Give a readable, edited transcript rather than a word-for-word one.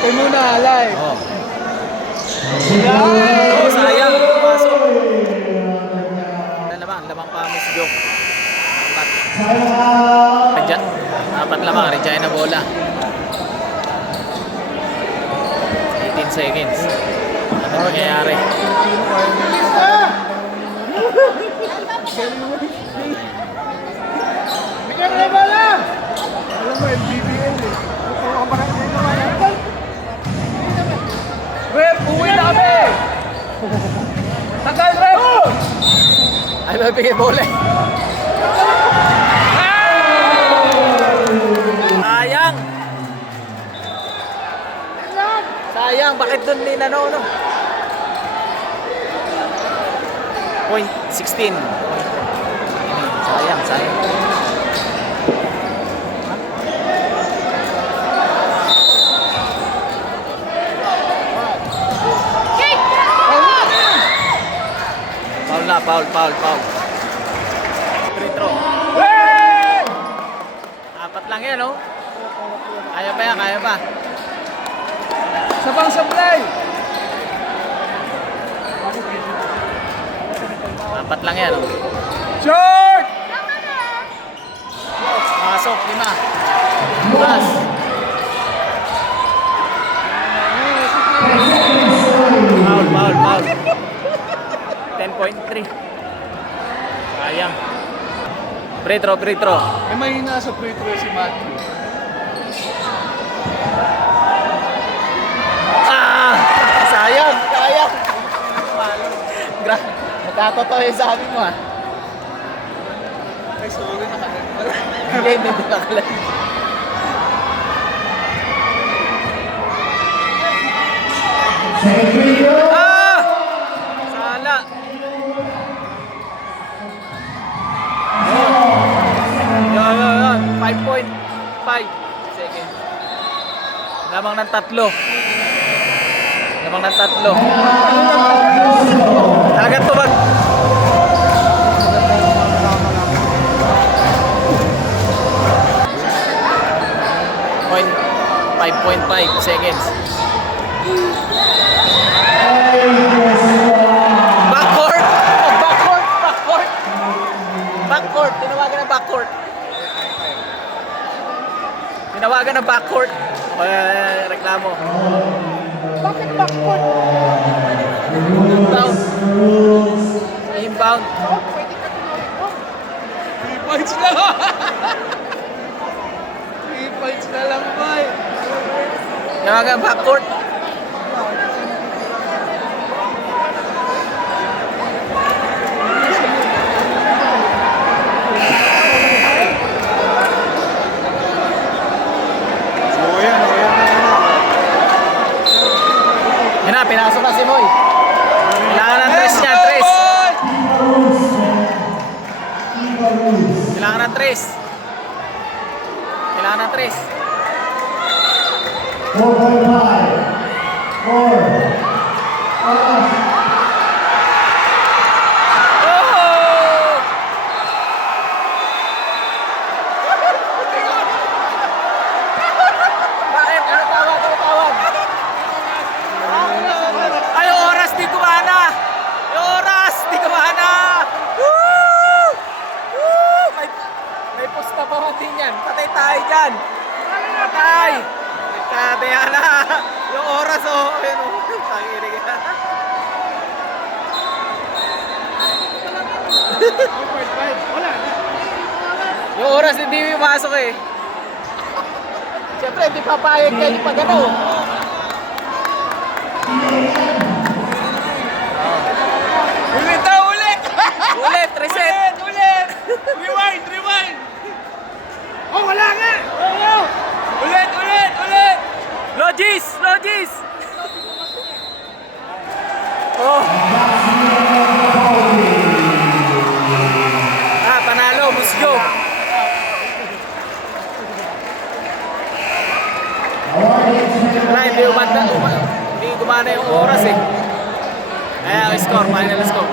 Kape muna, live. Oh. Oh, sayang. Pasok. Lamang pa mo si Jok. Apat lamang. Regina bola. 18 seconds. Ano mangyayari? Bigyan na bola! Alam mo, MBBL eh. Rep, uwi na kami! Tagal, Rep! Ay, mabigay bola. Sayang! Sayang, bakit doon ni Nano, no? Point 16. Sayang, sayang. Foul. Free throw. Hey! Apat lang yan, no? Kaya pa yan, kaya pa. Sabang sablay! Apat lang yan, no? Short! Pasok, 5. Pass. Foul. 10.3. Sayang. Free throw. May mahina sa free throw si Matthew. Sayang. Magkatotoo yung sabi mo, ha? Ay, sorry, nakalag. Hindi nakalag. Sala. Yan. 5.5 seconds. Lamang ng 3. Agad to mag... Point 5.5 seconds. Backcourt. Tinawagan ng backcourt. Reklamo. Bakit backcourt? Inbound. Pwede ka tinawag mo. 3 points na! 3 points na lang, boy. Tinawagan ng backcourt. Pinasok na si Moy. Kailangan ng 3 niya, 3. Kailangan ng 3. 4.5. Bakit? Ano tawag? Ay, oras di kumana. May pusta pa matin yan. Patay tayo dyan. Patay. Nagkadaya na. Yung oras, oh. Ayun, oh. Pakinig ka. Wala na. Yung oras hindi pumasok eh. Siyempre, hindi papayag kayo pag ano. Ulit, reset. Ulit. Rewind. Oh, wala nga. Ulit. Logis. Oh. Panalo, musgo. Wala, hindi gumana yung oras eh. Kaya, final score.